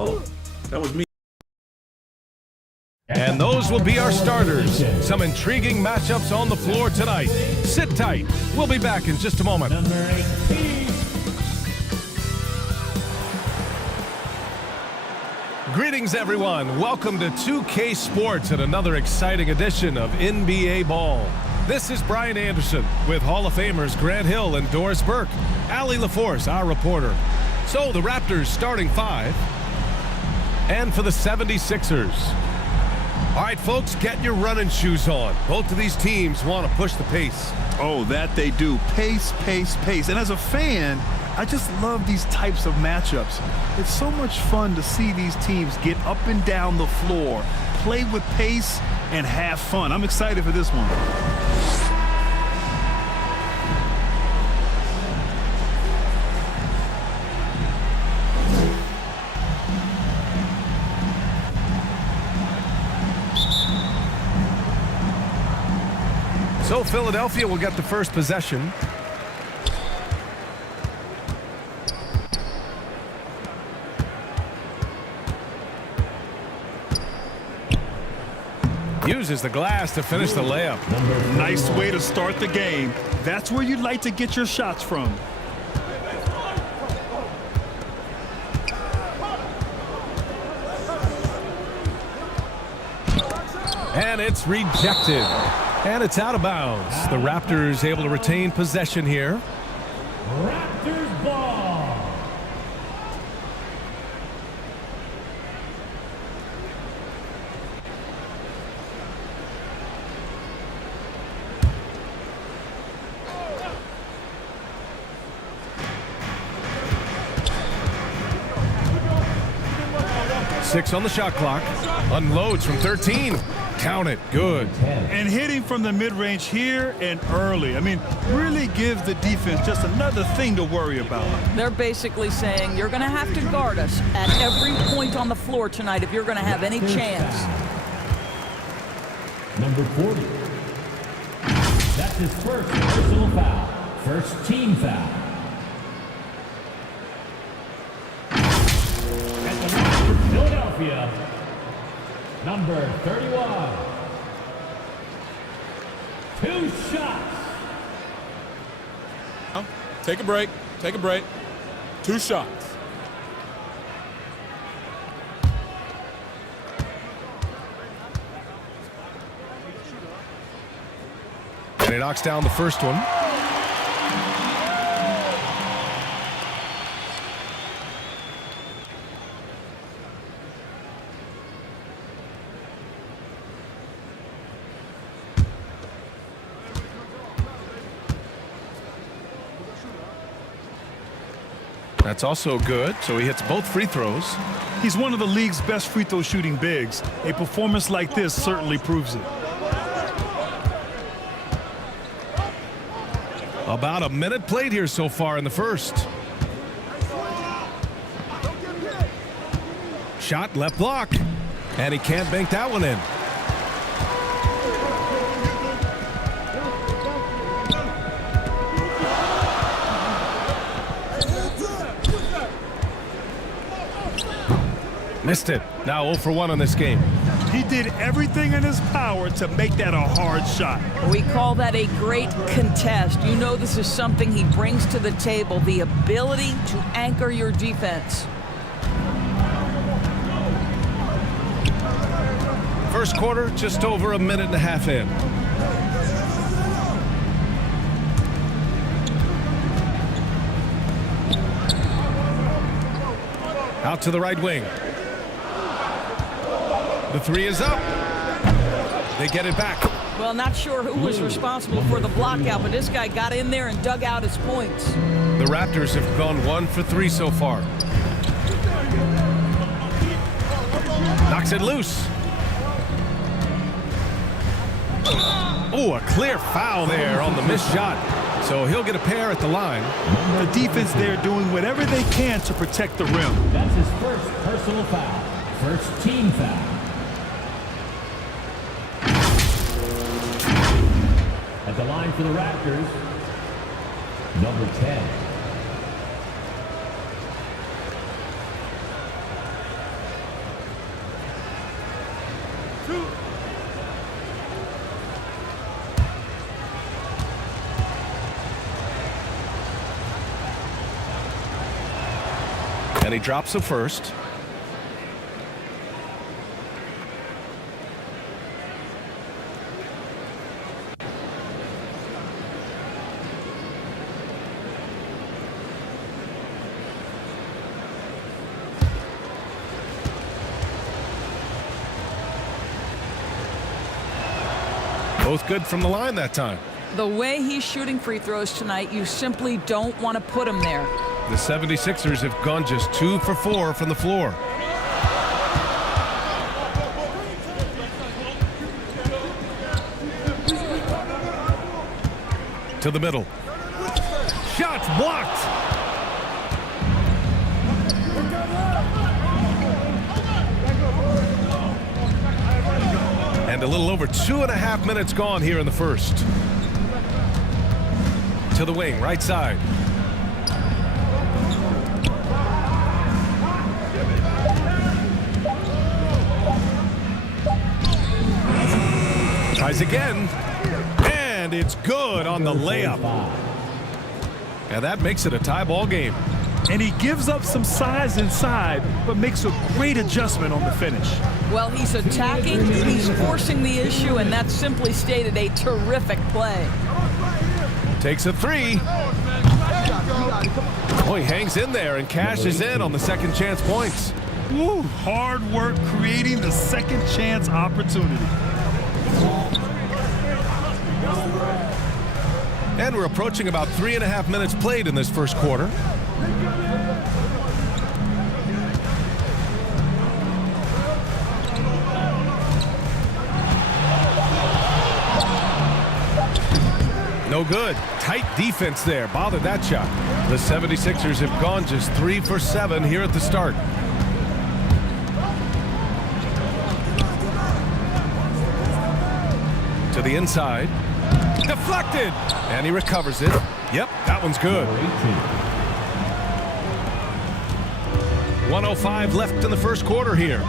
Oh, that was me. And those will be our starters. Some intriguing matchups on the floor tonight. Sit tight. We'll be back in just a moment. Greetings, everyone. Welcome to 2K Sports and another exciting edition of NBA Ball. This is Brian Anderson with Hall of Famers Grant Hill and Doris Burke. Allie LaForce, our reporter. So the Raptors starting five. And for the 76ers. All right, folks, get your running shoes on. Both of these teams want to push the pace. Oh, that they do. Pace, pace, pace. And as a fan, I just love these types of matchups. It's so much fun to see these teams get up and down the floor, play with pace, and have fun. I'm excited for this one. So Philadelphia will get the first possession. Uses the glass to finish the layup. Nice way to start the game. That's where you'd like to get your shots from. And it's rejected. And it's out of bounds. The Raptors able to retain possession here. Raptors ball. Six on the shot clock. Unloads from 13. Count it. Good. And hitting from the mid-range here and early. I mean, really gives the defense just another thing to worry about. They're basically saying you're going to have to guard us at every point on the floor tonight if you're going to have any chance. Number 40. That's his first personal foul. First team foul. At the line for Philadelphia. Number 31. 2 shots. Take a break. Take a break. 2 shots. And he knocks down the first one. That's also good, so he hits both free throws. He's one of the league's best free throw shooting bigs. A performance like this certainly proves it. About a minute played here so far in the first. Shot left block, and he can't bank that one in. Missed it. Now 0 for 1 on this game. He did everything in his power to make that a hard shot. We call that a great contest. You know this is something he brings to the table, the ability to anchor your defense. First quarter, just over a minute and a half in. Out to the right wing. The three is up. They get it back. Well, not sure who was responsible for the block out, but this guy got in there and dug out his points. The Raptors have gone 1 for 3 so far. Knocks it loose. Oh, a clear foul there on the missed shot. So he'll get a pair at the line. The defense there doing whatever they can to protect the rim. That's his first personal foul. First team foul. At the line for the Raptors, number 10. And he drops the first. Both good from the line that time. The way he's shooting free throws tonight, you simply don't want to put him there. The 76ers have gone just 2 for 4 from the floor. To the middle. Shots blocked. And a little over 2.5 minutes gone here in the first. To the wing, right side. Tries again. And it's good on the layup. And that makes it a tie ball game. And he gives up some size inside, but makes a great adjustment on the finish. Well, he's attacking, he's forcing the issue, and that's simply stated a terrific play. Takes a three. Oh, he hangs in there and cashes in on the second chance points. Woo, hard work creating the second chance opportunity. And we're approaching about 3.5 minutes played in this first quarter. No good. Tight defense there. Bothered that shot. The 76ers have gone just 3 for 7 here at the start. To the inside. Deflected. And he recovers it. Yep, that one's good. 1:05 left in the first quarter here.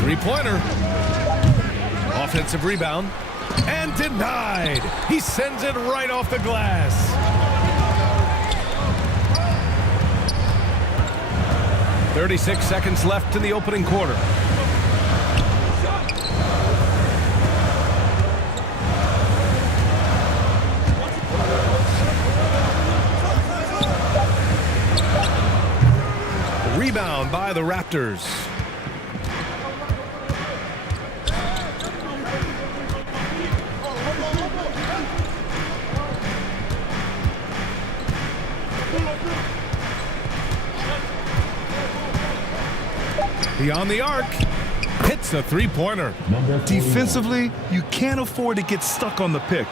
Three-pointer. Offensive rebound. And denied. He sends it right off the glass. "36 seconds left in the opening quarter. Rebound by the Raptors. Beyond the arc. Hits a three-pointer. Defensively, you can't afford to get stuck on the pick.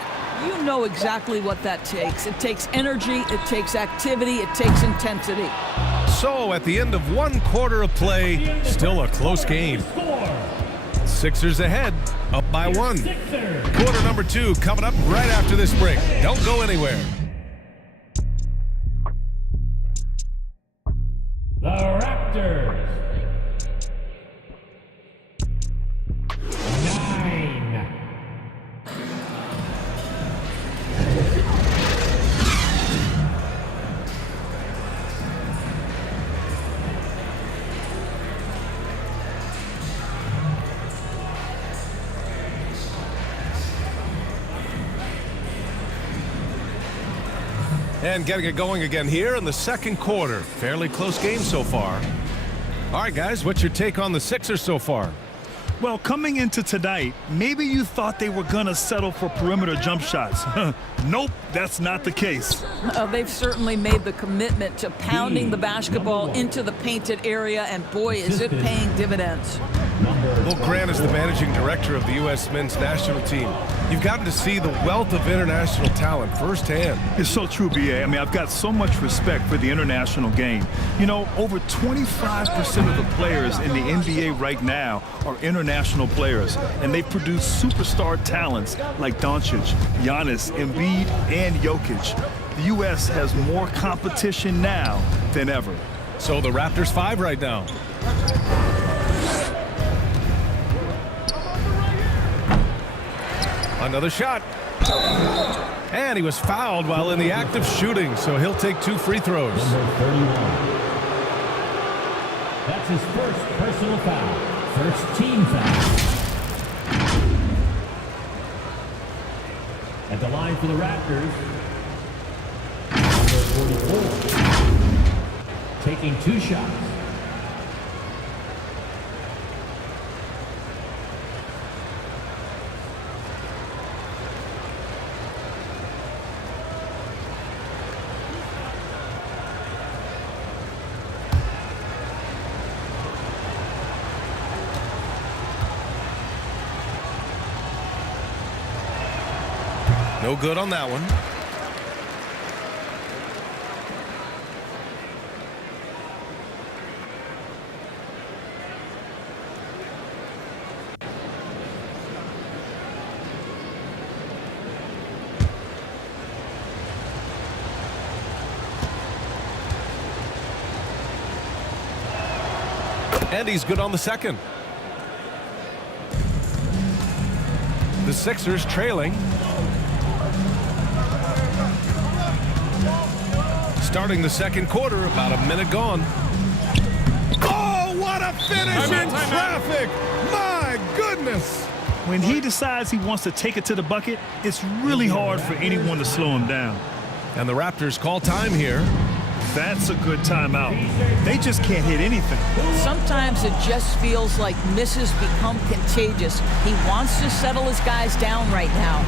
You know exactly what that takes. It takes energy, it takes activity, it takes intensity. So at the end of 1 quarter of play, still a close game. Sixers ahead, up by 1. Quarter number 2 coming up right after this break. Don't go anywhere. The Raptors. 9. And getting it going again here in the second quarter. Fairly close game so far. All right, guys, what's your take on the Sixers so far? Well, coming into tonight, maybe you thought they were going to settle for perimeter jump shots. Nope, that's not the case. They've certainly made the commitment to pounding the basketball into the painted area, and boy, is it paying dividends. Well, Grant is the managing director of the U.S. men's national team. You've gotten to see the wealth of international talent firsthand. It's so true, B.A. I mean, I've got so much respect for the international game. You know, over 25% of the players in the NBA right now are international players, and they produce superstar talents like Doncic, Giannis, Embiid, and Jokic. The U.S. has more competition now than ever. So the Raptors 5 right now. Another shot. And he was fouled while in the act of shooting, so he'll take 2 free throws. Number 31. That's his first personal foul. First team foul. At the line for the Raptors, number 44. Taking 2 shots. No good on that one. And he's good on the second. The Sixers trailing. Starting the second quarter, about a minute gone. Oh, what a finish in traffic! My goodness! When he decides he wants to take it to the bucket, it's really hard for anyone to slow him down. And the Raptors call time here. That's a good timeout. They just can't hit anything. Sometimes it just feels like misses become contagious. He wants to settle his guys down right now.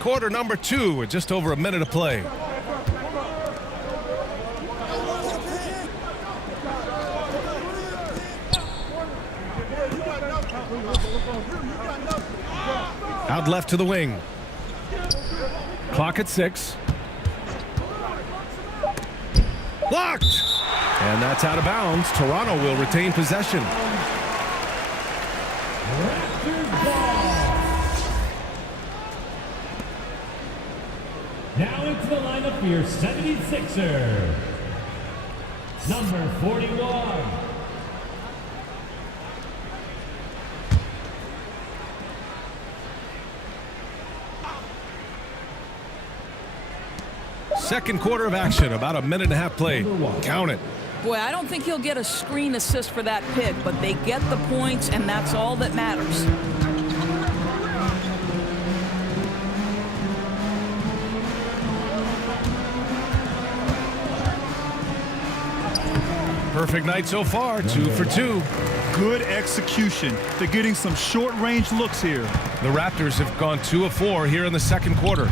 Quarter number 2 with just over a minute of play. Out left to the wing. Clock at 6. Blocked! And that's out of bounds. Toronto will retain possession. Now into the lineup for your 76er. Number 41. Second quarter of action, about a minute and a half play. Count it. Boy, I don't think he'll get a screen assist for that pick, but they get the points, and that's all that matters. Perfect night so far, 2 for 2. Good execution. They're getting some short-range looks here. The Raptors have gone 2 of 4 here in the second quarter.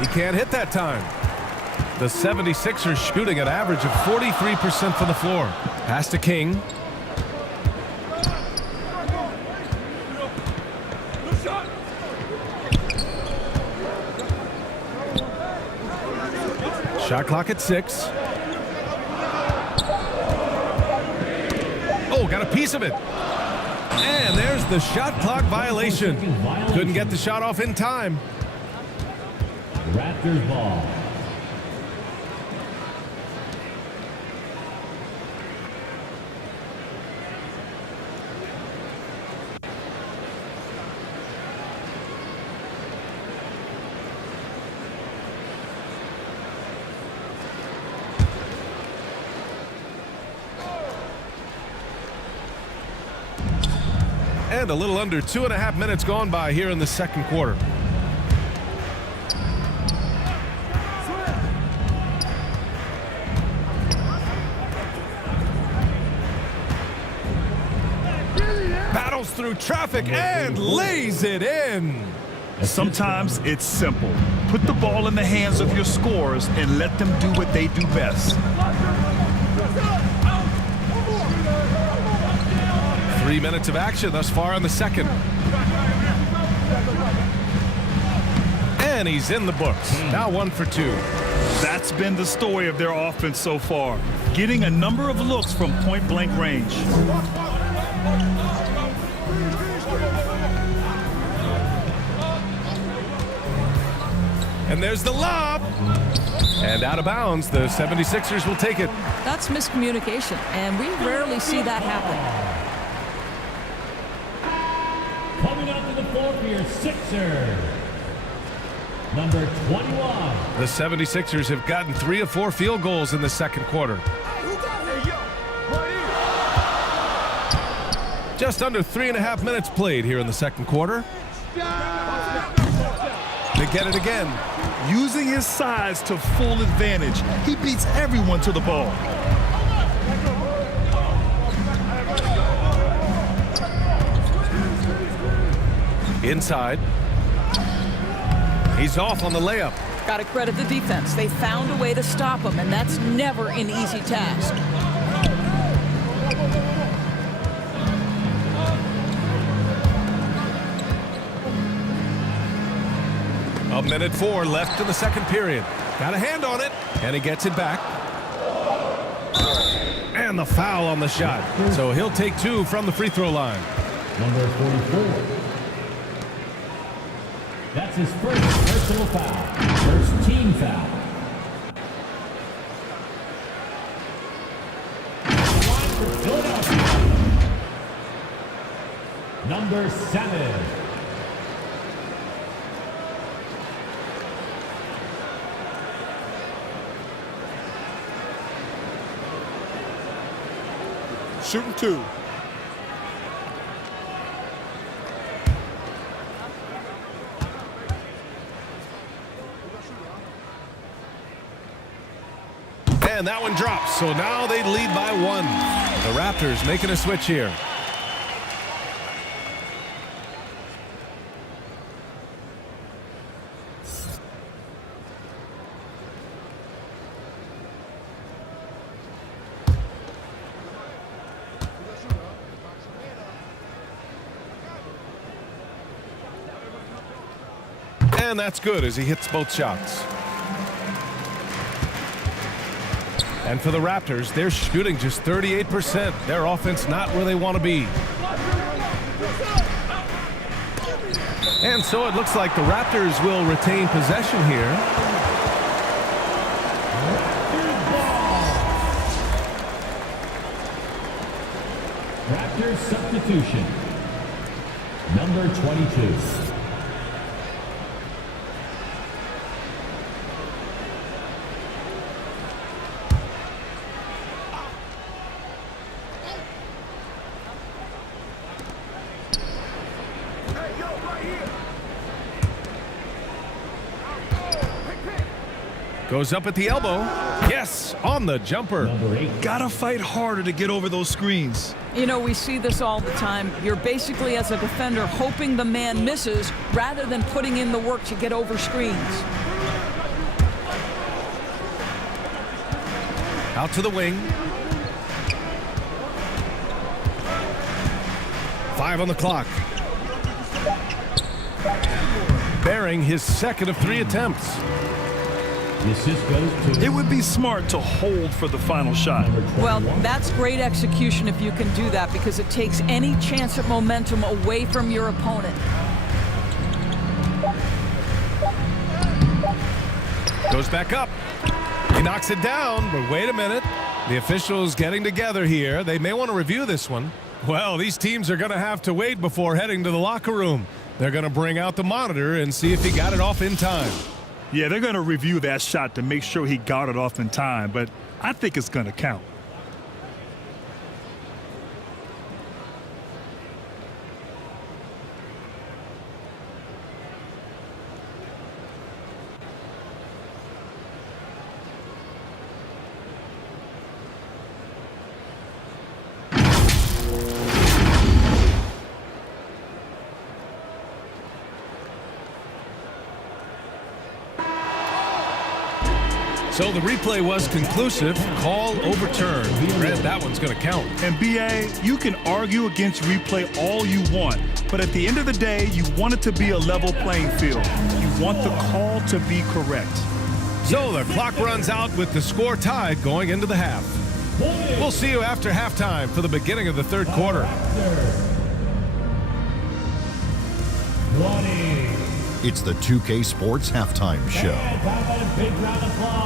He can't hit that time. The 76ers shooting an average of 43% from the floor. Pass to King. Shot clock at 6. Oh, got a piece of it. And there's the shot clock violation. Couldn't get the shot off in time. Raptors ball. And a little under 2.5 minutes gone by here in the second quarter. through traffic and lays it in. Sometimes it's simple. Put the ball in the hands of your scorers and let them do what they do best. 3 minutes of action thus far in the second. And he's in the books. Now 1 for 2. That's been the story of their offense so far, getting a number of looks from point-blank range. And there's the lob. And out of bounds, the 76ers will take it. That's miscommunication, and we rarely see that happen. Coming out to the floor for your Sixers, number 21. The 76ers have gotten 3 of 4 field goals in the second quarter. Just under 3.5 minutes played here in the second quarter. They get it again. Using his size to full advantage, he beats everyone to the ball. Inside. He's off on the layup. Got to credit the defense. They found a way to stop him, and that's never an easy task. A minute 4 left in the second period. Got a hand on it, and he gets it back. And the foul on the shot. So he'll take 2 from the free throw line. Number 44. That's his first personal foul. First team foul. Line for Philadelphia. Number 7. Shooting 2. And that one drops. So now they lead by 1. The Raptors making a switch here. And that's good as he hits both shots. And for the Raptors, they're shooting just 38%. Their offense not where they want to be. And so it looks like the Raptors will retain possession here. Raptors substitution. Number 22. Goes up at the elbow. Yes, on the jumper. Number 8. Gotta fight harder to get over those screens. You know, we see this all the time. You're basically, as a defender, hoping the man misses rather than putting in the work to get over screens. Out to the wing. 5 on the clock. Bearing his second of 3 attempts. The assist goes to It would be smart to hold for the final shot. number 21. Well, that's great execution if you can do that, because it takes any chance at momentum away from your opponent. Goes back up. He knocks it down, but wait a minute. The officials getting together here. They may want to review this one. Well, these teams are going to have to wait before heading to the locker room. They're going to bring out the monitor and see if he got it off in time. Yeah, they're going to review that shot to make sure he got it off in time, but I think it's going to count. So the replay was conclusive. Call overturned. Grant, that one's going to count. And BA, you can argue against replay all you want, but at the end of the day, you want it to be a level playing field. You want the call to be correct. So the clock runs out with the score tied going into the half. We'll see you after halftime for the beginning of the third quarter. 20. It's the 2K Sports Halftime Show.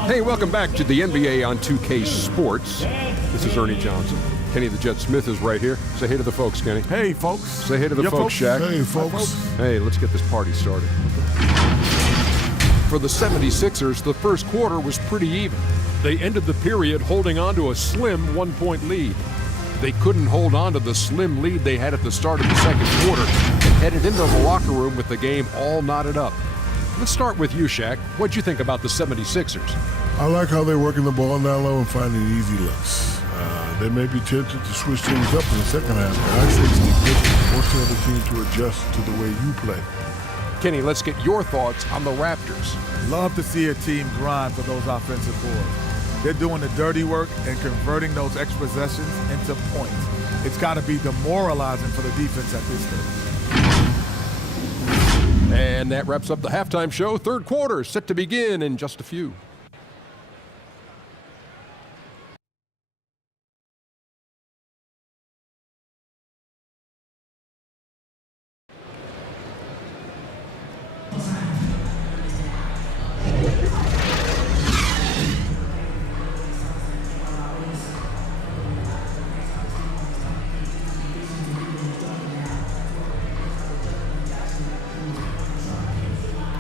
Hey, welcome back to the NBA on 2K Sports. This is Ernie Johnson. Kenny the Jet Smith is right here. Say hey to the folks, Kenny. Hey, folks. Say hey to the folks, Shaq. Hey, folks. Hey, let's get this party started. For the 76ers, the first quarter was pretty even. They ended the period holding on to a slim 1-point lead. They couldn't hold on to the slim lead they had at the start of the second quarter and headed into the locker room with the game all knotted up. Let's start with you, Shaq. What'd you think about the 76ers? I like how they're working the ball down low and finding easy looks. They may be tempted to switch things up in the second half, but I think it's forcing the team to adjust to the way you play. Kenny, let's get your thoughts on the Raptors. Love to see a team grind for those offensive boards. They're doing the dirty work and converting those extra possessions into points. It's got to be demoralizing for the defense at this stage. And that wraps up the halftime show. Third quarter set to begin in just a few.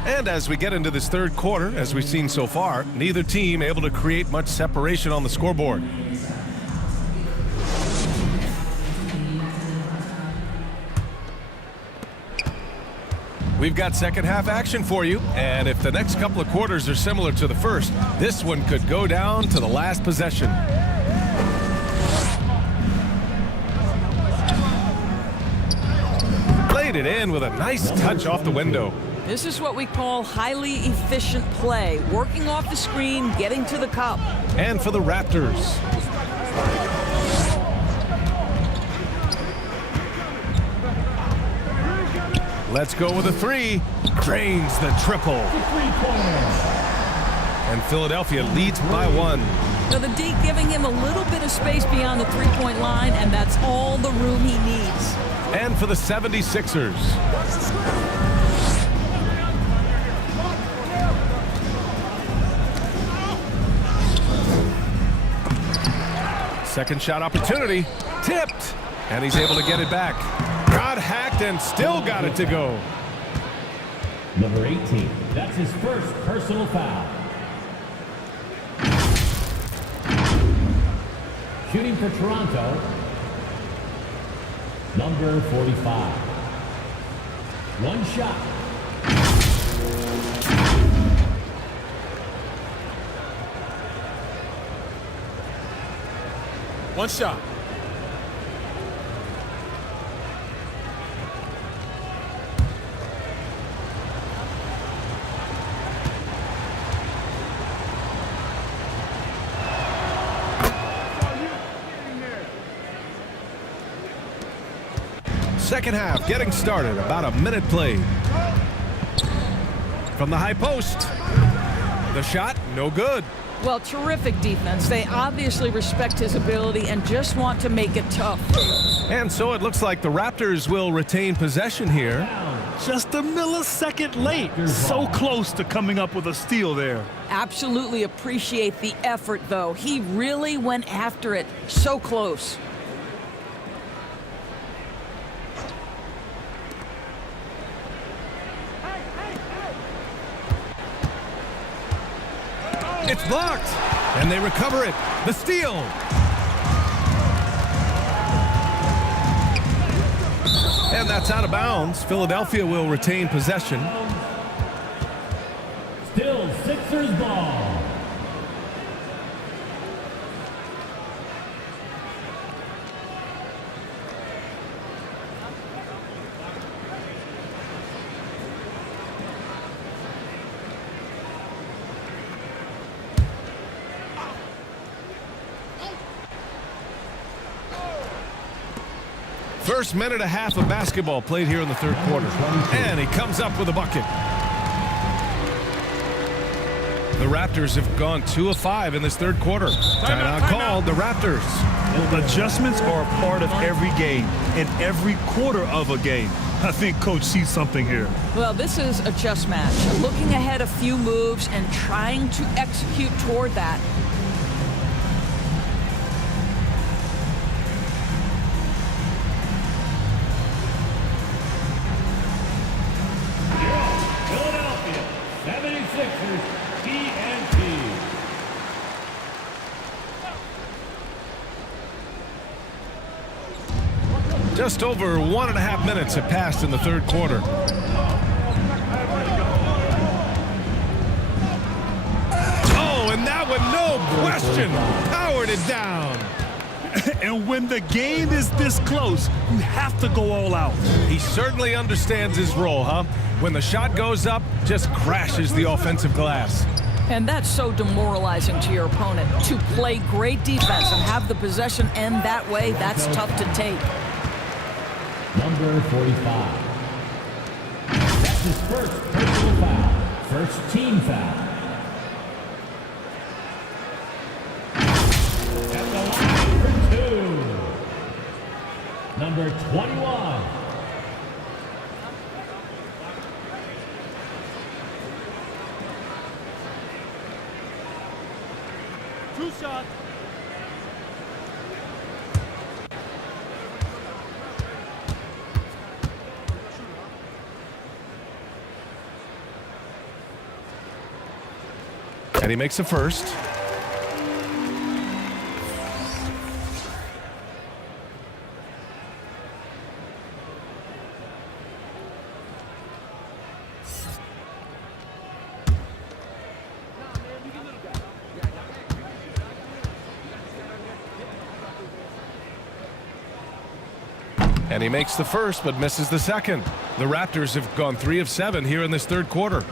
And as we get into this third quarter, as we've seen so far, neither team able to create much separation on the scoreboard. We've got second half action for you, and if the next couple of quarters are similar to the first, this one could go down to the last possession. Played it in with a nice touch off the window. This is what we call highly efficient play. Working off the screen, getting to the cup. And for the Raptors. Let's go with a three. Drains the triple. And Philadelphia leads by one. Now the D giving him a little bit of space beyond the three-point line, and that's all the room he needs. And for the 76ers. Second shot opportunity, tipped, and he's able to get it back. Got hacked and still got it to go. Number 18, that's his first personal foul. Shooting for Toronto, number 45. One shot. One shot. Second half getting started, about a minute played. From the high post. The shot, no good. Well, terrific defense. They obviously respect his ability and just want to make it tough. And so it looks like the Raptors will retain possession here. Just a millisecond late. So close to coming up with a steal there. Absolutely appreciate the effort, though. He really went after it. So close. It's blocked, and they recover it. The steal. And that's out of bounds. Philadelphia will retain possession. Still Sixers ball. First minute and a half of basketball played here in the third quarter. And he comes up with a bucket. The Raptors have gone 2 of 5 in this third quarter. Timeout called. The Raptors. Adjustments are a part of every game and every quarter of a game. I think Coach sees something here. Well, this is a chess match. Looking ahead a few moves and trying to execute toward that. Philadelphia 76ers TNT. Just over 1.5 minutes have passed in the third quarter. Oh, and that one, no question, powered it down. And when the game is this close, you have to go all out. He certainly understands his role, huh? When the shot goes up, just crashes the offensive glass. And that's so demoralizing to your opponent. To play great defense and have the possession end that way, that's tough to take. Number 45. That's his first personal foul. First team foul. At the line for 2. Number 21. Two shots. And he makes a first. And he makes the first, but misses the second. The Raptors have gone 3 of 7 here in this third quarter.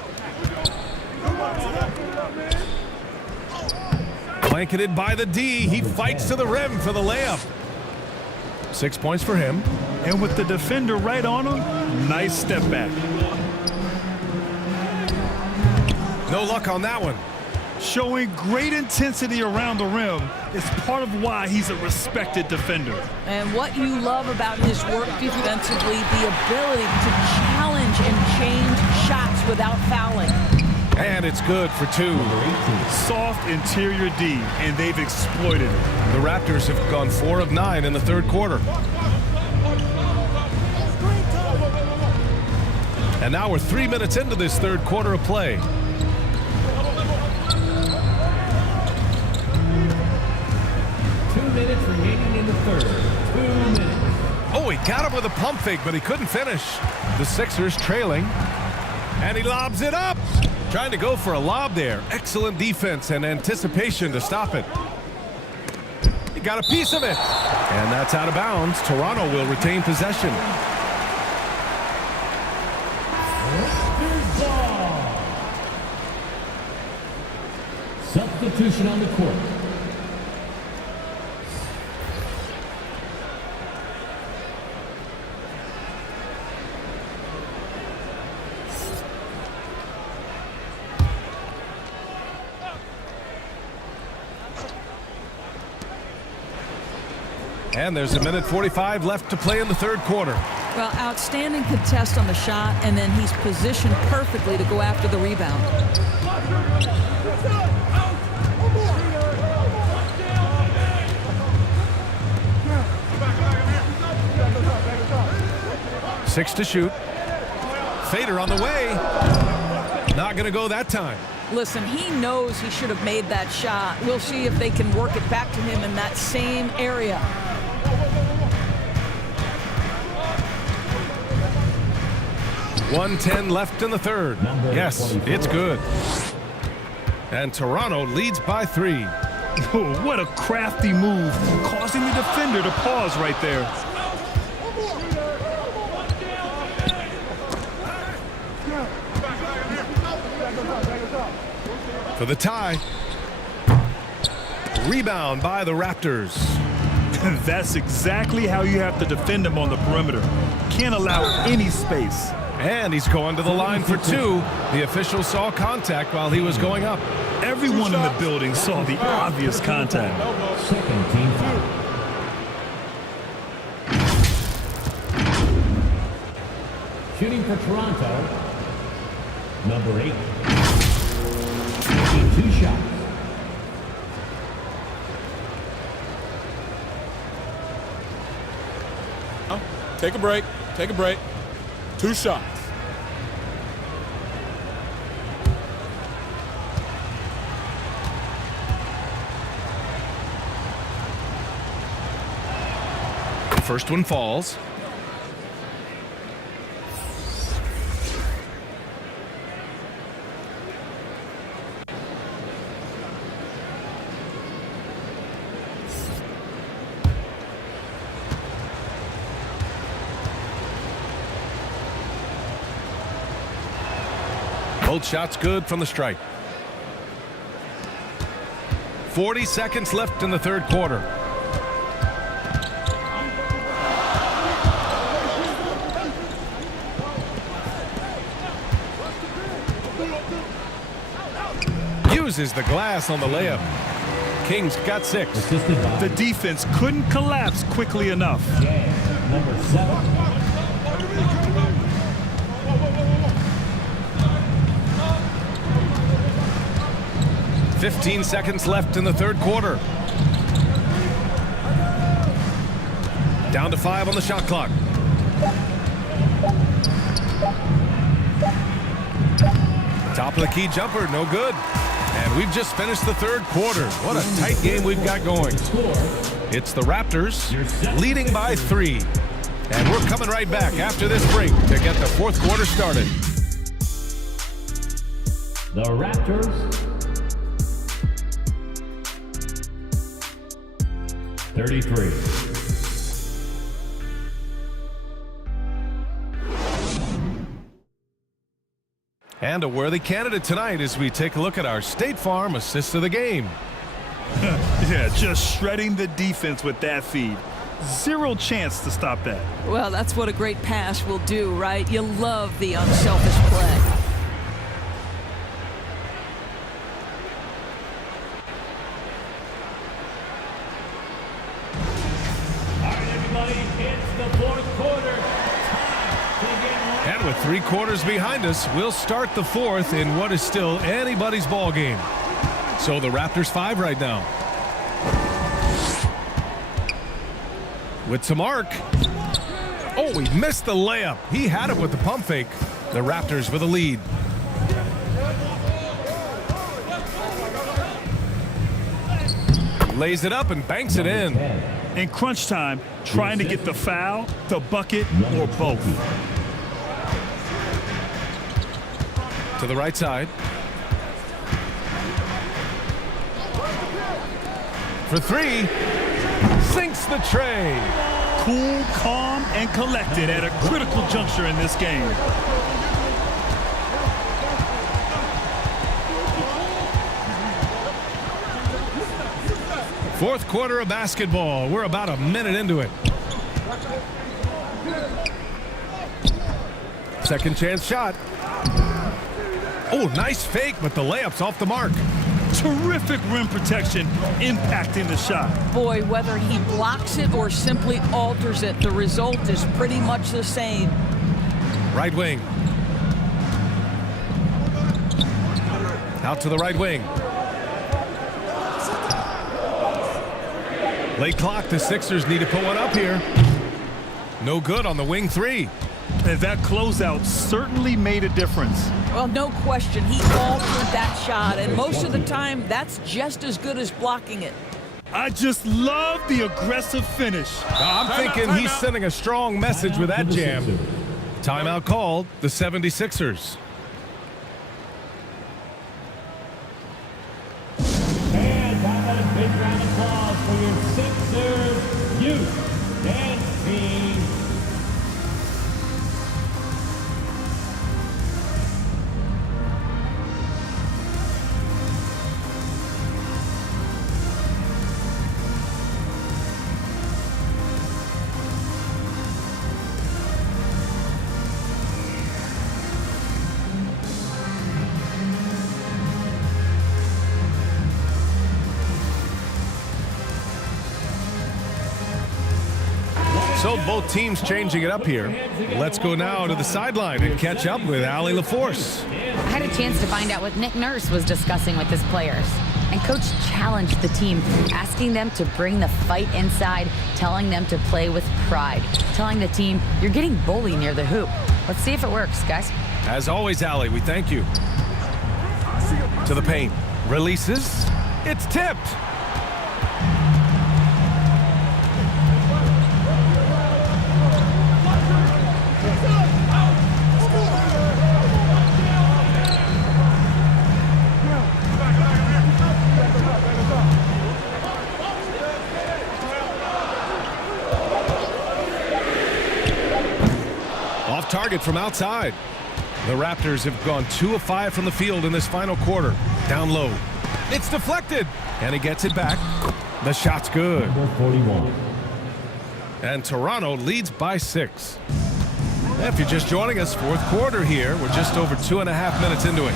Blanketed by the D. He fights to the rim for the layup. 6 points for him. And with the defender right on him, nice step back. No luck on that one. Showing great intensity around the rim is part of why he's a respected defender. And what you love about his work defensively, the ability to challenge and change shots without fouling. And it's good for 2. Soft interior D, and they've exploited it. The Raptors have gone 4 of 9 in the third quarter. And now we're 3 minutes into this third quarter of play. Minutes remaining in the third. 2 minutes. Oh, he got him with a pump fake, but he couldn't finish. The Sixers trailing. And he lobs it up. Trying to go for a lob there. Excellent defense and anticipation to stop it. He got a piece of it. And that's out of bounds. Toronto will retain possession. Substitution on the court. And there's a minute 45 left to play in the third quarter. Well, outstanding contest on the shot, and then he's positioned perfectly to go after the rebound. Six to shoot. Fader on the way. Not going to go that time. Listen, he knows he should have made that shot. We'll see if they can work it back to him in that same area. .110 left in the third. Yes, it's good. And Toronto leads by 3. Oh, what a crafty move, causing the defender to pause right there. For the tie. Rebound by the Raptors. That's exactly how you have to defend him on the perimeter. Can't allow any space. And he's going to the line for two. The official saw contact while he was going up. Everyone in the building saw the obvious contact. Second team foul. Shooting for Toronto, number 8. Taking 2 shots. Take a break. Take a break. 2 shots. The first one falls. Both shots good from the stripe. 40 seconds left in the third quarter. Uses the glass on the layup. Kings got 6. The defense couldn't collapse quickly enough. Number 7. 15 seconds left in the third quarter. Down to 5 on the shot clock. Top of the key jumper, no good. And we've just finished the third quarter. What a tight game we've got going. It's the Raptors leading by 3. And we're coming right back after this break to get the fourth quarter started. The Raptors 33. And a worthy candidate tonight as we take a look at our State Farm assist of the game. Yeah, just shredding the defense with that feed. Zero chance to stop that. Well, that's what a great pass will do, right? You love the unselfish play. And with 3 quarters behind us, we'll start the fourth in what is still anybody's ball game. So the Raptors 5 right now. With some arc. Oh, he missed the layup. He had it with the pump fake. The Raptors with a lead. Lays it up and banks it in. In crunch time, trying to get the foul, the bucket, or both. To the right side. For 3. Sinks the tray. Cool, calm, and collected at a critical juncture in this game. Fourth quarter of basketball. We're about a minute into it. Second chance shot. Oh, nice fake, but the layup's off the mark. Terrific rim protection impacting the shot. Boy, whether he blocks it or simply alters it, the result is pretty much the same. Right wing. Out to the right wing. Late clock, the Sixers need to put one up here. No good on the wing 3. And that closeout certainly made a difference. Well, no question, he altered that shot, and most of the time, that's just as good as blocking it. I just love the aggressive finish. I'm thinking he's sending a strong message with that jam. Timeout called, the 76ers. And how about a big round of applause for your Sixers youth dance team. Well, both teams changing it up here. Let's go now to the sideline and catch up with Allie LaForce. I had a chance to find out what Nick Nurse was discussing with his players. And Coach challenged the team, asking them to bring the fight inside, telling them to play with pride, telling the team, you're getting bullied near the hoop. Let's see if it works, guys. As always, Allie, we thank you. To the paint. Releases. It's tipped. Off target from outside. The Raptors have gone 2 of 5 from the field in this final quarter. Down low. It's deflected. And he gets it back. The shot's good. Number 41. And Toronto leads by 6. If you're just joining us, fourth quarter here. We're just over 2.5 minutes into it.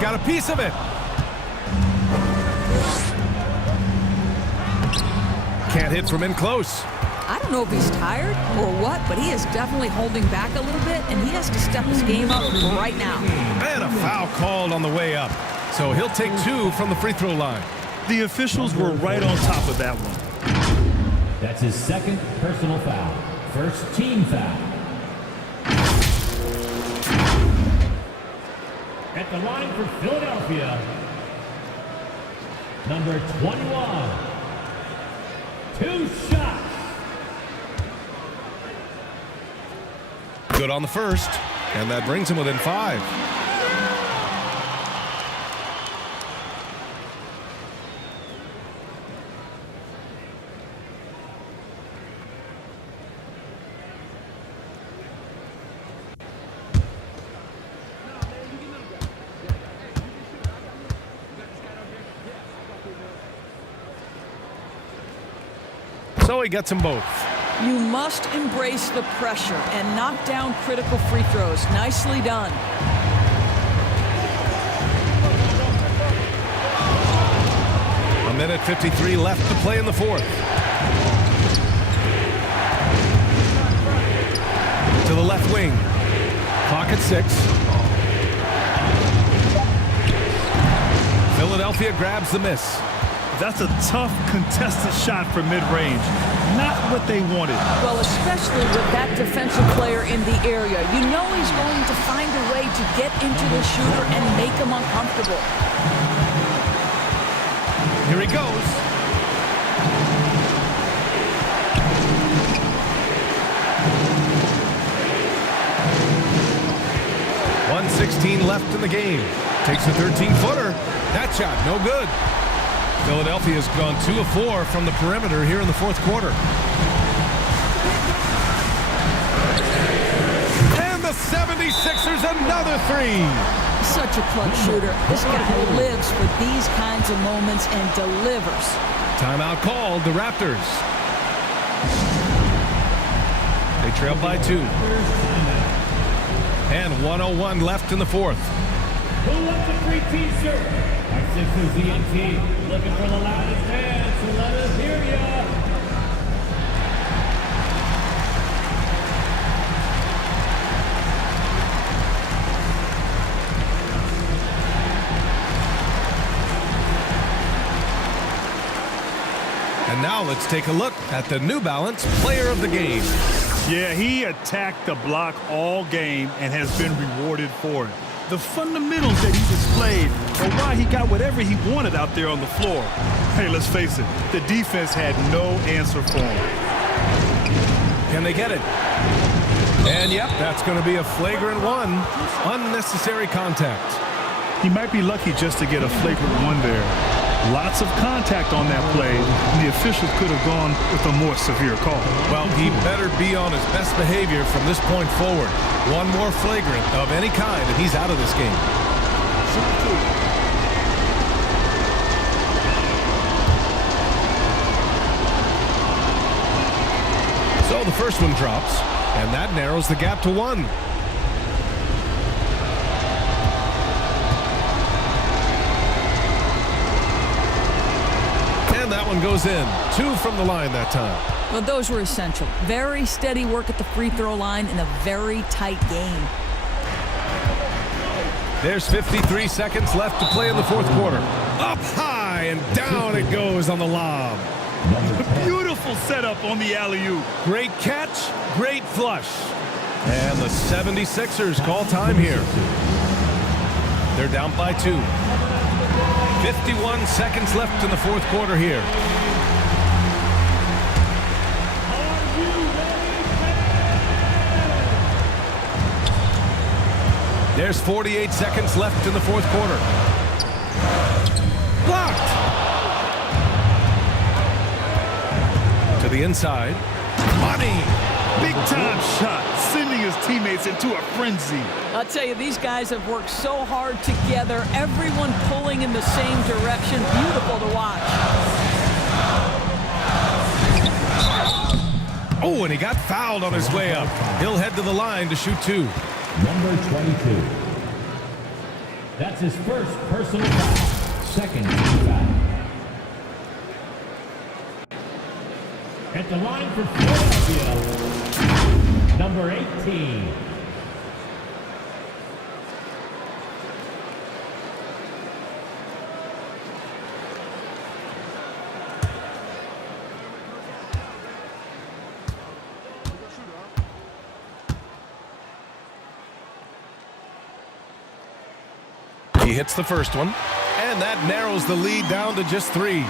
Got a piece of it. Can't hit from in close. I don't know if he's tired or what, but he is definitely holding back a little bit, and he has to step his game up right now. And a foul called on the way up. So he'll take 2 from the free throw line. The officials were right on top of that one. That's his second personal foul. First team foul. At the line for Philadelphia, number 21. 2 shots. Good on the first, and that brings him within 5. So he gets them both. You must embrace the pressure and knock down critical free throws. Nicely done. A minute 53 left to play in the fourth. To the left wing. Clock at 6. Philadelphia grabs the miss. That's a tough, contested shot from mid-range. Not what they wanted. Well, especially with that defensive player in the area. You know he's going to find a way to get into the shooter and make him uncomfortable. Here he goes. .116 left in the game. Takes a 13-footer. That shot, no good. Philadelphia has gone 2 of 4 from the perimeter here in the fourth quarter. And the 76ers another 3. Such a clutch shooter. This guy lives for these kinds of moments and delivers. Timeout called, the Raptors. They trail by 2. And 1:01 left in the fourth. Who wants a free t-shirt? Our Sixers ENT looking for the loudest hands, so let us hear ya. And now let's take a look at the New Balance Player of the Game. Yeah, he attacked the block all game and has been rewarded for it. The fundamentals that he displayed are why he got whatever he wanted out there on the floor. Hey, let's face it, the defense had no answer for him. Can they get it? And yep, that's going to be a flagrant 1. Unnecessary contact. He might be lucky just to get a flagrant 1 there. Lots of contact on that play, and the officials could have gone with a more severe call. Well, he better be on his best behavior from this point forward. 1 more flagrant of any kind, and he's out of this game. So the first one drops, and that narrows the gap to 1. one goes in. 2 from the line that time. Well, those were essential. Very steady work at the free throw line in a very tight game. There's 53 seconds left to play in the fourth quarter. Up high and down it goes on the lob. Beautiful setup on the alley-oop. Great catch, great flush. And the 76ers call time here. They're down by 2. 51 seconds left in the fourth quarter here. There's 48 seconds left in the fourth quarter. Blocked! To the inside. Money! Big time shot, sending his teammates into a frenzy. I'll tell you, these guys have worked so hard together. Everyone pulling in the same direction. Beautiful to watch. Oh, and he got fouled on his way up. He'll head to the line to shoot 2. Number 22. That's his first personal foul. Second team foul. At the line for Philadelphia, number 18. He hits the first one, and that narrows the lead down to just 3.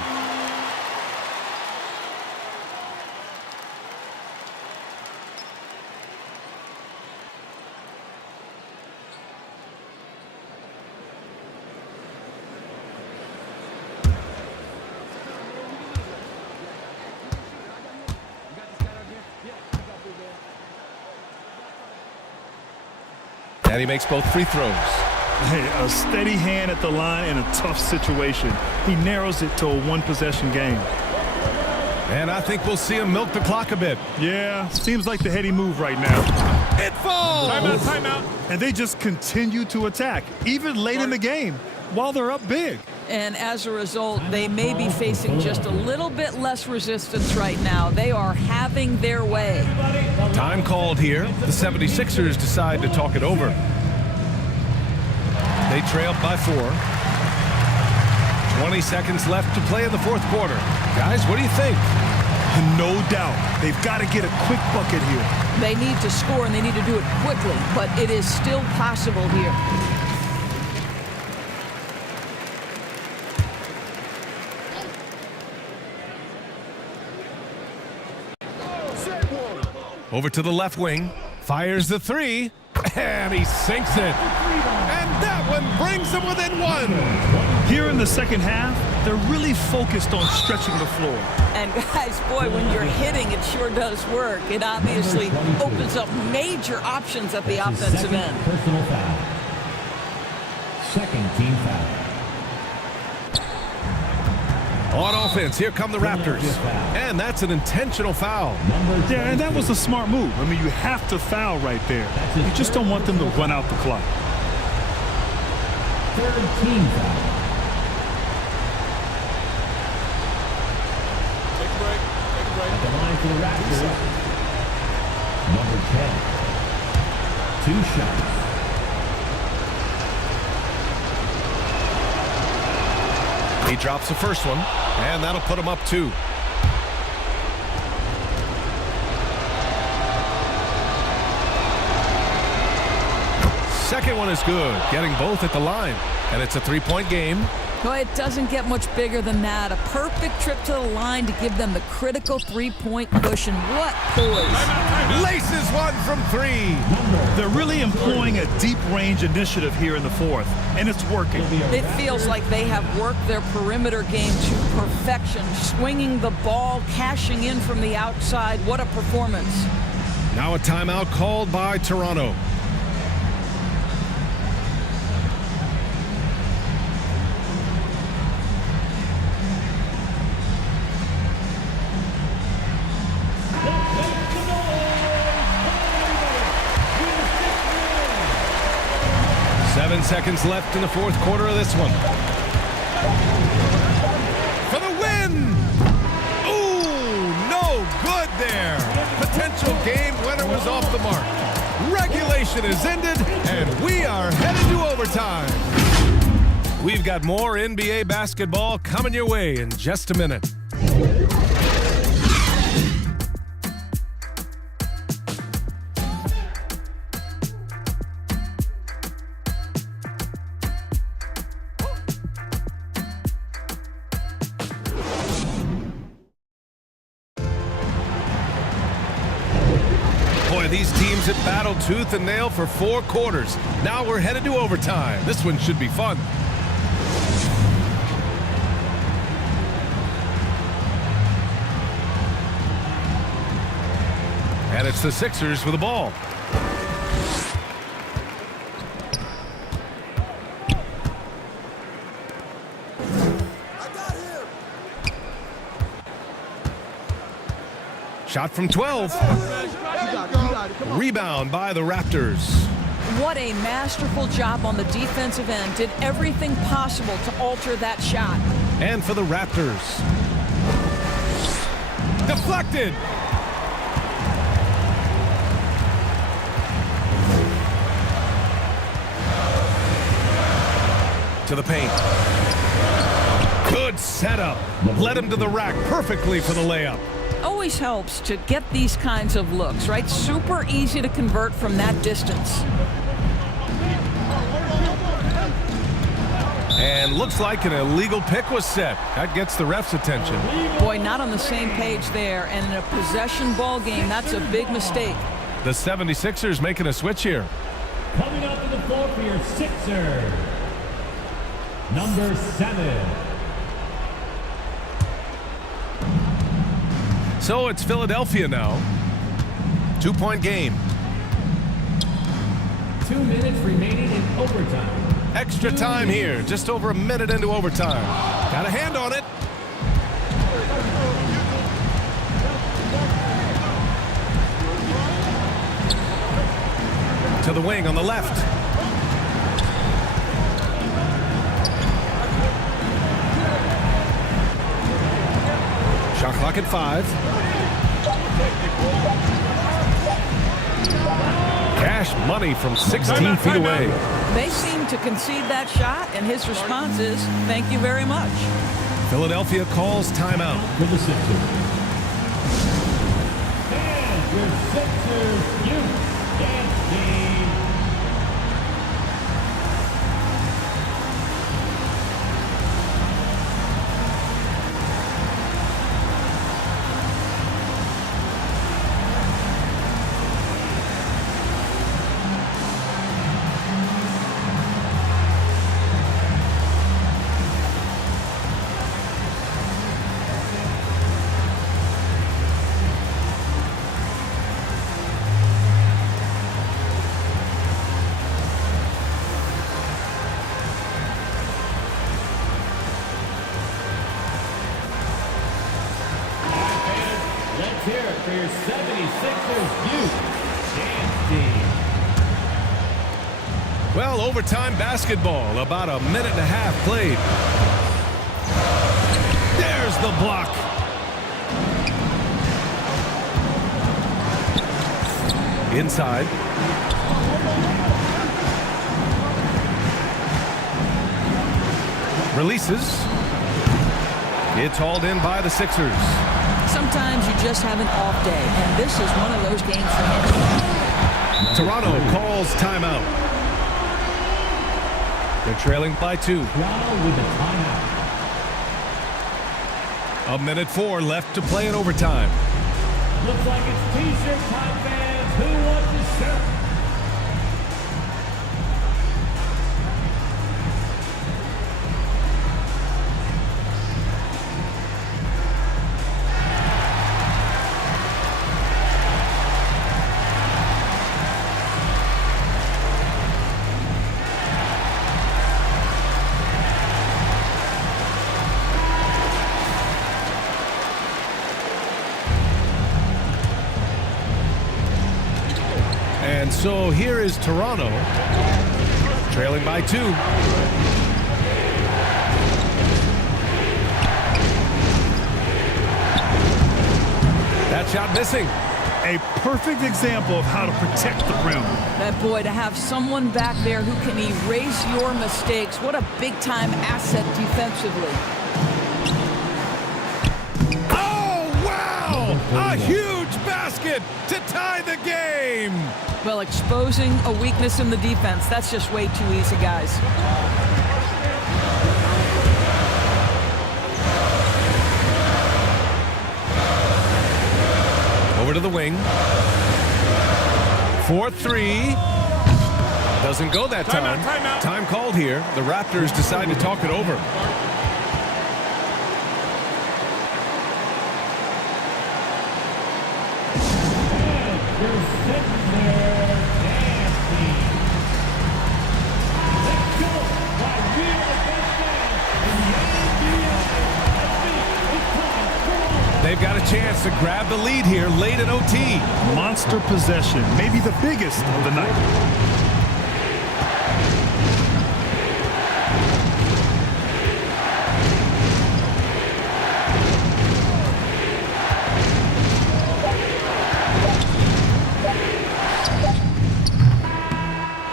And he makes both free throws. Hey, a steady hand at the line in a tough situation. He narrows it to a one-possession game. And I think we'll see him milk the clock a bit. Yeah, seems like the heady move right now. It falls! Timeout. And they just continue to attack, even late in the game, while they're up big. And as a result, they may be facing just a little bit less resistance right now. They are having their way. Time called here. The 76ers decide to talk it over. They trail by 4. 20 seconds left to play in the fourth quarter. Guys, what do you think? No doubt. They've got to get a quick bucket here. They need to score, and they need to do it quickly, but it is still possible here. Over to the left wing. Fires the 3. And he sinks it. And that one brings them within 1. Here in the second half, they're really focused on stretching the floor. And guys, boy, when you're hitting, it sure does work. It obviously opens up major options at the offensive end. Personal foul. Second team foul. On offense, here come the Raptors. And that's an intentional foul. Yeah, and that was a smart move. I mean, you have to foul right there. You just don't want them to run out the clock. Third team foul. Take a break. Take a break. At the line for the Raptors, number 10. 2 shots. He drops the first one, and that'll put him up 2. Second one is good, getting both at the line. And it's a 3-point game. Well, it doesn't get much bigger than that. A perfect trip to the line to give them the critical 3-point cushion. What poise. Laces one from 3. They're really employing a deep range initiative here in the fourth, and it's working. It feels like they have worked their perimeter game to perfection, swinging the ball, cashing in from the outside. What a performance. Now a timeout called by Toronto. Seconds left in the fourth quarter of this one. For the win! potential game winner was off the mark. Regulation is ended, and we are headed to overtime. We've got more NBA basketball coming your way in just a minute. Boy, these teams have battled tooth and nail for 4 quarters. Now we're headed to overtime. This one should be fun. And it's the Sixers with the ball. Shot from 12. Rebound by the Raptors. What a masterful job on the defensive end. Did everything possible to alter that shot. And for the Raptors. Deflected. To the paint. Good setup. Led him to the rack perfectly for the layup. Always helps to get these kinds of looks, right? Super easy to convert from that distance. And looks like an illegal pick was set. That gets the ref's attention. Boy, not on the same page there. And in a possession ball game, that's a big mistake. The 76ers making a switch here. Coming up to the floor for your Sixers, number 7. So it's Philadelphia now. 2-point game. 2 minutes remaining in overtime. Extra time here. Just over a minute into overtime. Got a hand on it. To the wing on the left. Shot clock at 5. Cash money from 16 feet away. They seem to concede that shot, and his response is, thank you very much. Philadelphia calls timeout. For the Sixers. And your Sixers youth dance team. Let's hear it for your 76ers youth dance team. Well, overtime basketball. About a minute and a half played. There's the block. Inside. Releases. It's hauled in by the Sixers. Sometimes you just have an off day, and this is one of those games for him. Toronto calls timeout. They're trailing by 2. Toronto with the timeout. 1:04 left to play in overtime. Looks like it's T-shirt time, fans. Who wants a shirt? And so here is Toronto, trailing by 2. That shot missing. A perfect example of how to protect the rim. That boy, to have someone back there who can erase your mistakes, what a big-time asset defensively. Oh, wow! A huge basket to tie the game! Well, exposing a weakness in the defense, that's just way too easy, guys. Over to the wing. 4-3. Doesn't go that time. Timeout. Time called here. The Raptors decide to talk it over. They're sitting there nasty. Let's go by real the best man in the NBA. It's time for all. They've got a chance to grab the lead here late in OT. Monster possession, maybe the biggest of the night.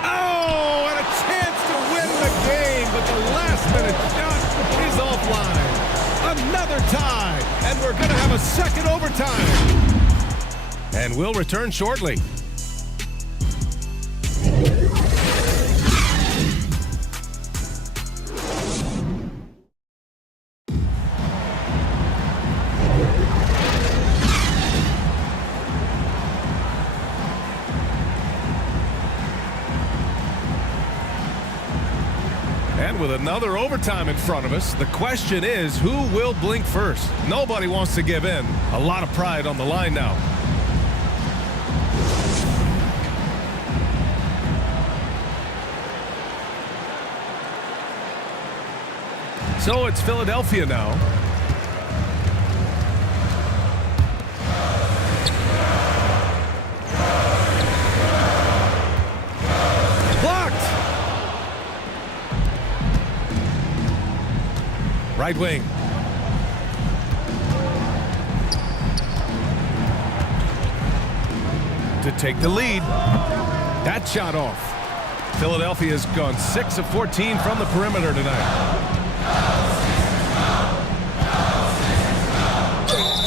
Oh, and a chance to win the game, but the last-minute shot is offline. Another tie, and we're going to have a second overtime. And we'll return shortly. And with another overtime in front of us, the question is, who will blink first? Nobody wants to give in. A lot of pride on the line now. So it's Philadelphia now. Blocked! Right wing. To take the lead. That shot off. Philadelphia has gone 6 of 14 from the perimeter tonight.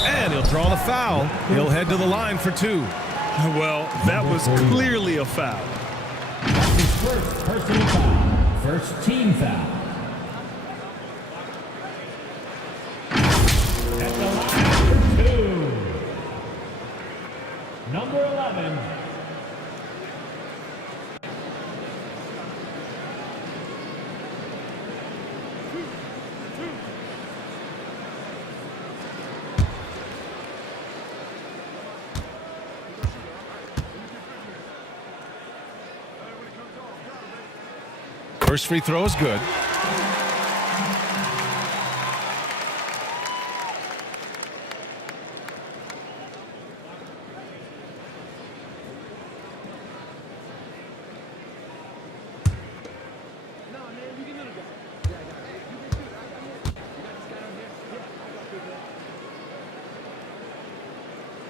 And he'll draw the foul. He'll head to the line for 2. Well, that was clearly a foul. That's his first personal foul. First team foul. At the line for 2. Number 11. First free throw is good.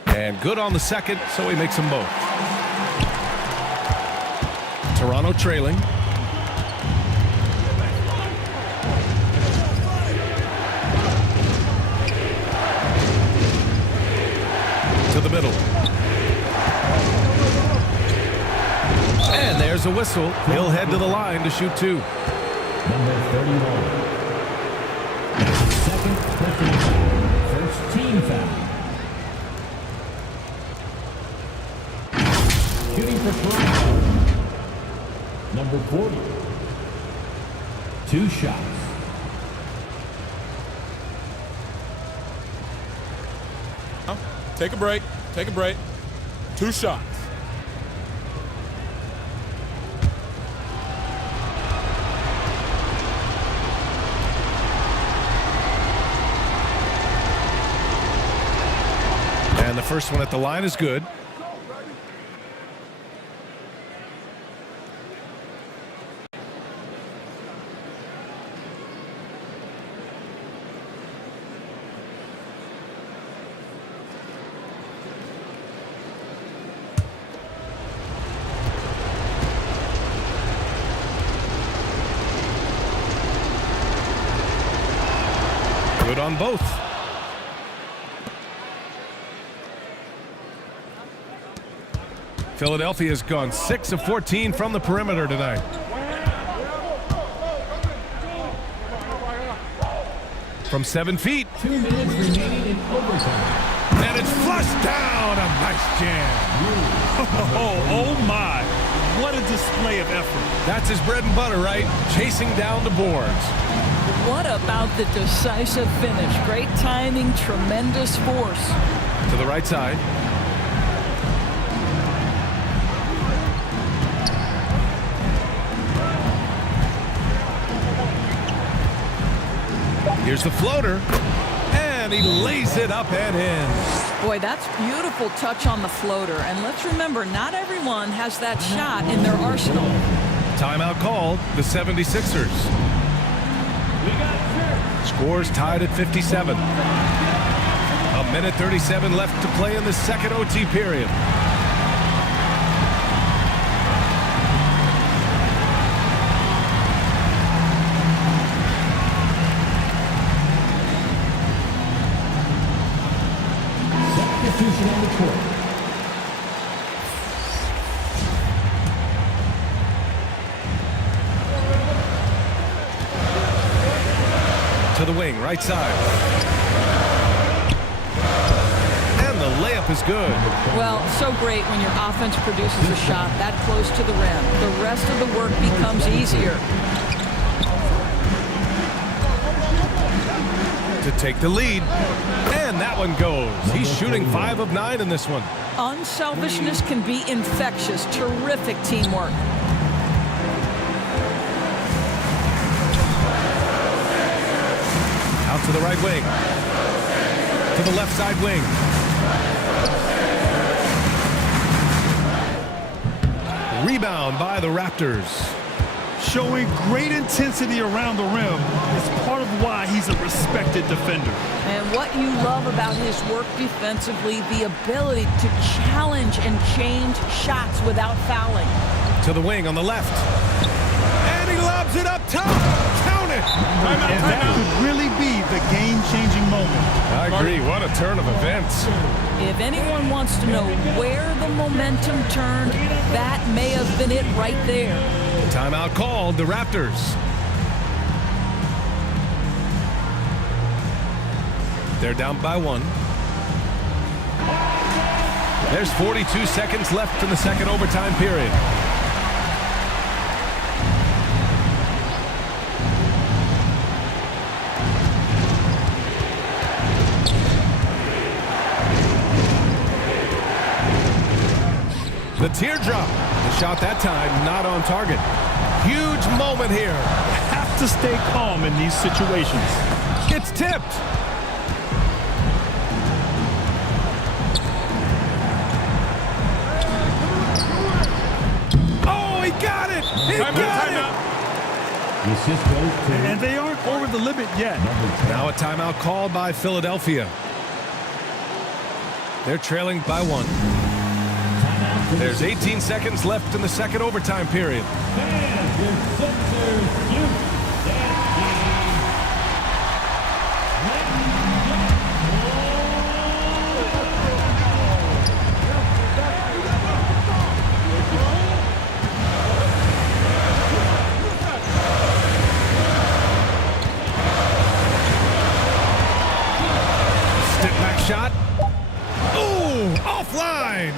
And good on the second, so he makes them both. Toronto trailing. To the middle. And there's a whistle. He'll head to the line to shoot 2. Number 31. That's his second personal foul. First team foul. Shooting for Toronto. Number 40. 2 shots. Take a break. Take a break. 2 shots. And the first one at the line is good. Good on both. Philadelphia's gone 6 of 14 from the perimeter tonight. From 7 feet. 2 minutes remaining in overtime. And it's flushed down. A nice jam. Oh my. What a display of effort. That's his bread and butter, right? Chasing down the boards. What about the decisive finish? Great timing, tremendous force. To the right side. Here's the floater. And he lays it up and in. Boy, that's beautiful touch on the floater. And let's remember, not everyone has that shot in their arsenal. Timeout called, the 76ers. Scores tied at 57. A minute 37 left to play in the second OT period. Substitution on the court. To the wing, right side. And the layup is good. Well, so great when your offense produces a shot that close to the rim. The rest of the work becomes easier. To take the lead. And that one goes. He's shooting 5 of 9 in this one. Unselfishness can be infectious. Terrific teamwork. Out to the right wing. To the left side wing. Rebound by the Raptors. Showing great intensity around the rim is part of why he's a respected defender. And what you love about his work defensively, the ability to challenge and change shots without fouling. To the wing on the left. And he lobs it up top. Count it. And that could really be the game-changing moment. I agree. What a turn of events. If anyone wants to know where the momentum turned, that may have been it right there. Timeout called, the Raptors. They're down by 1. There's 42 seconds left in the second overtime period. The teardrop. The shot that time not on target. Huge moment here. Have to stay calm in these situations. Gets tipped. Oh, he got it. He got it. And they aren't over the limit yet. Now a timeout called by Philadelphia. They're trailing by 1. There's 18 seconds left in the second overtime period. Step back shot. Ooh, offline.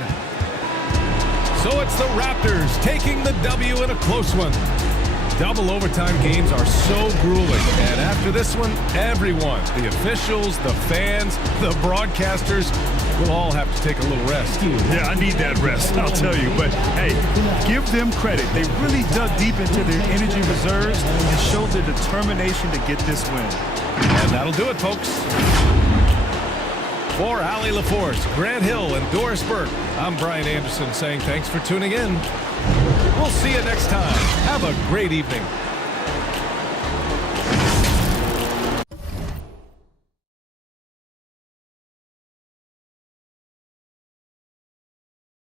So it's the Raptors taking the W in a close one. Double overtime games are so grueling. And after this one, everyone, the officials, the fans, the broadcasters, will all have to take a little rest. Yeah, I need that rest, I'll tell you. But, hey, give them credit. They really dug deep into their energy reserves and showed their determination to get this win. And that'll do it, folks. For Allie LaForce, Grant Hill, and Doris Burke, I'm Brian Anderson saying thanks for tuning in. We'll see you next time. Have a great evening.